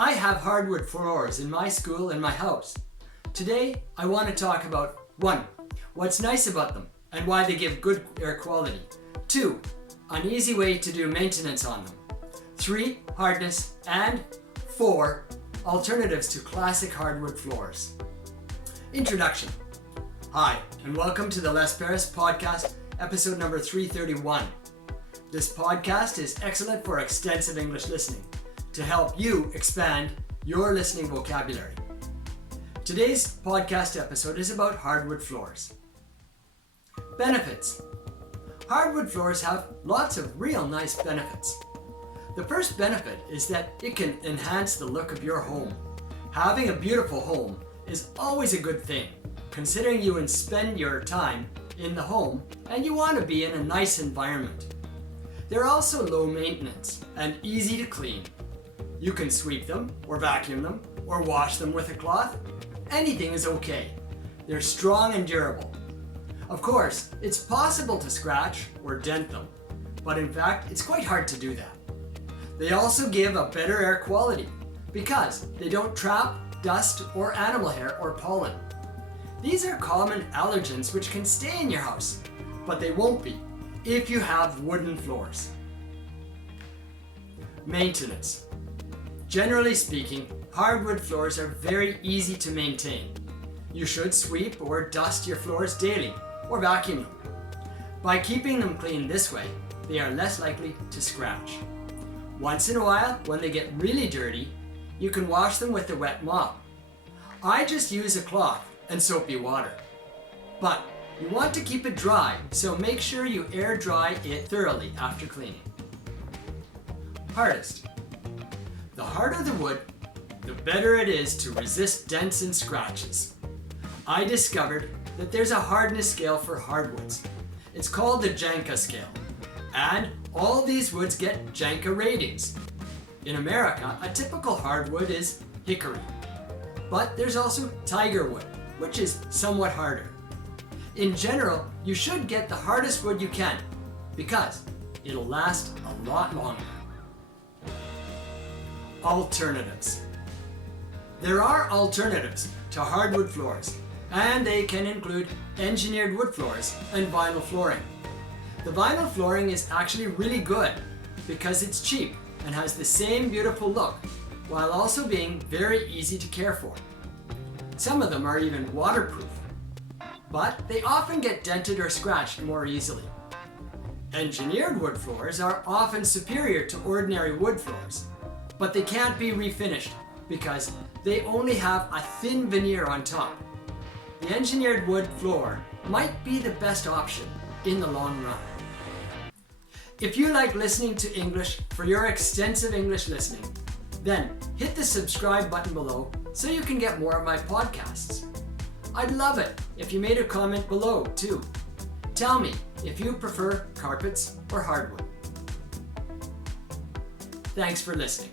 I have hardwood floors in my school and my house. Today, I want to talk about 1. What's nice about them and why they give good air quality. 2. An easy way to do maintenance on them. 3. Hardness. And 4. Alternatives to classic hardwood floors. Introduction. Hi, and welcome to the Les Paris podcast, episode number 331. This podcast is excellent for extensive English listening to help you expand your listening vocabulary. Today's podcast episode is about hardwood floors. Benefits. Hardwood floors have lots of real nice benefits. The first benefit is that it can enhance the look of your home. Having a beautiful home is always a good thing, considering you spend your time in the home and you want to be in a nice environment. They're also low maintenance and easy to clean. You can sweep them or vacuum them or wash them with a cloth. Anything is okay. They're strong and durable. Of course, it's possible to scratch or dent them, but in fact, it's quite hard to do that. They also give a better air quality because they don't trap dust or animal hair or pollen. These are common allergens which can stay in your house, but they won't be if you have wooden floors. Maintenance. Generally speaking, hardwood floors are very easy to maintain. You should sweep or dust your floors daily or vacuum them. By keeping them clean this way, they are less likely to scratch. Once in a while, when they get really dirty, you can wash them with a wet mop. I just use a cloth and soapy water. But you want to keep it dry, so make sure you air dry it thoroughly after cleaning. Hardest. The harder the wood, the better it is to resist dents and scratches. I discovered that there's a hardness scale for hardwoods. It's called the Janka scale, and all these woods get Janka ratings. In America, a typical hardwood is hickory, but there's also tiger wood, which is somewhat harder. In general, you should get the hardest wood you can, because it'll last a lot longer. Alternatives. There are alternatives to hardwood floors, and they can include engineered wood floors and vinyl flooring. The vinyl flooring is actually really good because it's cheap and has the same beautiful look while also being very easy to care for. Some of them are even waterproof, but they often get dented or scratched more easily. Engineered wood floors are often superior to ordinary wood floors, but they can't be refinished because they only have a thin veneer on top. The engineered wood floor might be the best option in the long run. If you like listening to English for your extensive English listening, then hit the subscribe button below so you can get more of my podcasts. I'd love it if you made a comment below too. Tell me if you prefer carpets or hardwood. Thanks for listening.